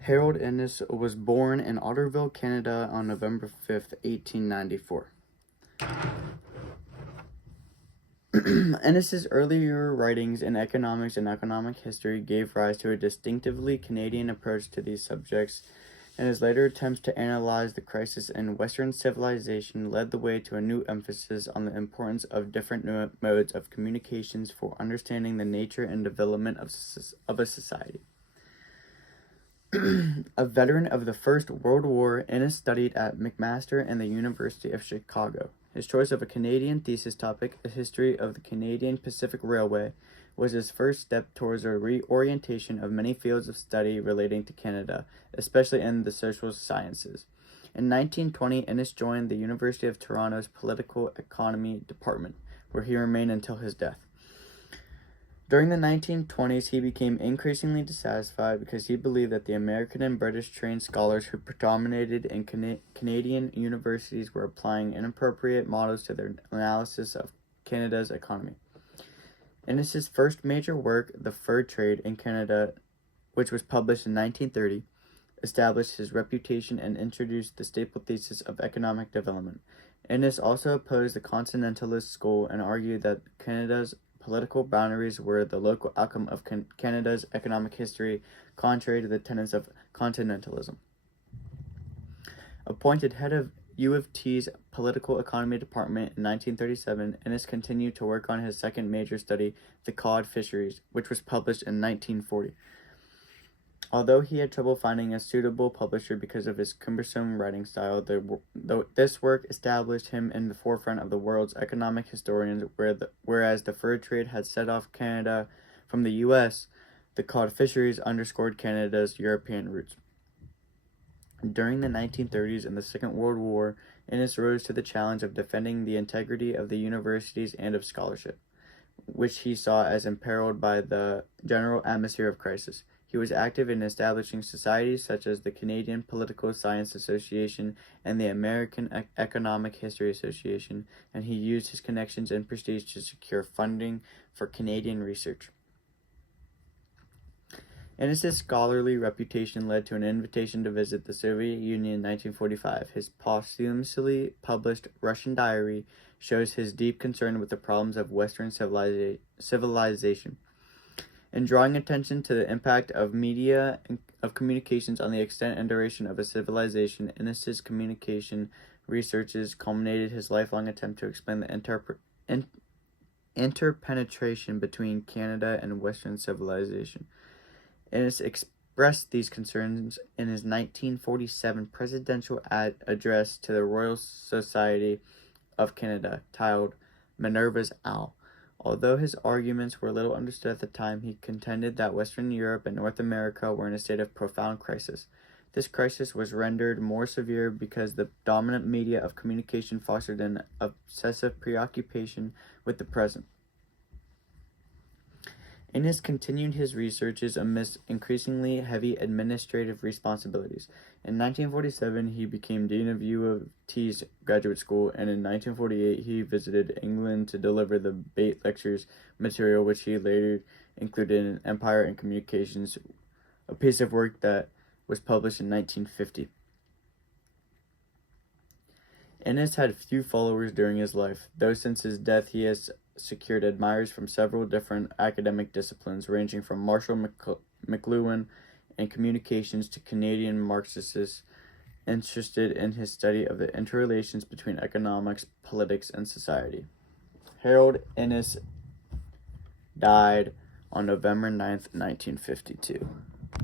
Harold Innis was born in Otterville, Canada on November 5th, 1894. Ennis's earlier writings in economics and economic history gave rise to a distinctively Canadian approach to these subjects, and his later attempts to analyze the crisis in Western civilization led the way to a new emphasis on the importance of different modes of communications for understanding the nature and development of a society. A veteran of the First World War, Innis studied at McMaster and the University of Chicago. His choice of a Canadian thesis topic, a history of the Canadian Pacific Railway, was his first step towards a reorientation of many fields of study relating to Canada, especially in the social sciences. In 1920, Innis joined the University of Toronto's Political Economy Department, where he remained until his death. During the 1920s, he became increasingly dissatisfied because he believed that the American and British trained scholars who predominated in Canadian universities were applying inappropriate models to their analysis of Canada's economy. Innis's first major work, The Fur Trade in Canada, which was published in 1930, established his reputation and introduced the staple thesis of economic development. Innis also opposed the Continentalist school and argued that Canada's political boundaries were the local outcome of Canada's economic history, contrary to the tenets of continentalism. Appointed head of U of T's Political Economy Department in 1937, Innis continued to work on his second major study, the cod fisheries, which was published in 1940. Although he had trouble finding a suitable publisher because of his cumbersome writing style, this work established him in the forefront of the world's economic historians, whereas the fur trade had set off Canada from the U.S., the cod fisheries underscored Canada's European roots. During the 1930s and the Second World War, Innis rose to the challenge of defending the integrity of the universities and of scholarship, which he saw as imperiled by the general atmosphere of crisis. He was active in establishing societies such as the Canadian Political Science Association and the American Economic History Association, and he used his connections and prestige to secure funding for Canadian research. Innis's scholarly reputation led to an invitation to visit the Soviet Union in 1945. His posthumously published Russian Diary shows his deep concern with the problems of Western civilization. In drawing attention to the impact of media and of communications on the extent and duration of a civilization, Innis's communication researches culminated his lifelong attempt to explain the interpenetration between Canada and Western civilization. Innis expressed these concerns in his 1947 presidential address to the Royal Society of Canada, titled Minerva's Owl. Although his arguments were little understood at the time, he contended that Western Europe and North America were in a state of profound crisis. This crisis was rendered more severe because the dominant media of communication fostered an obsessive preoccupation with the present. Innis continued his researches amidst increasingly heavy administrative responsibilities. In 1947, he became Dean of U of T's Graduate School, and in 1948, he visited England to deliver the Bate Lectures material, which he later included in Empire and Communications, a piece of work that was published in 1950. Innis had few followers during his life, though since his death he has secured admirers from several different academic disciplines, ranging from Marshall McLuhan and communications to Canadian Marxists interested in his study of the interrelations between economics, politics, and society. Harold Innis died on November 9th, 1952.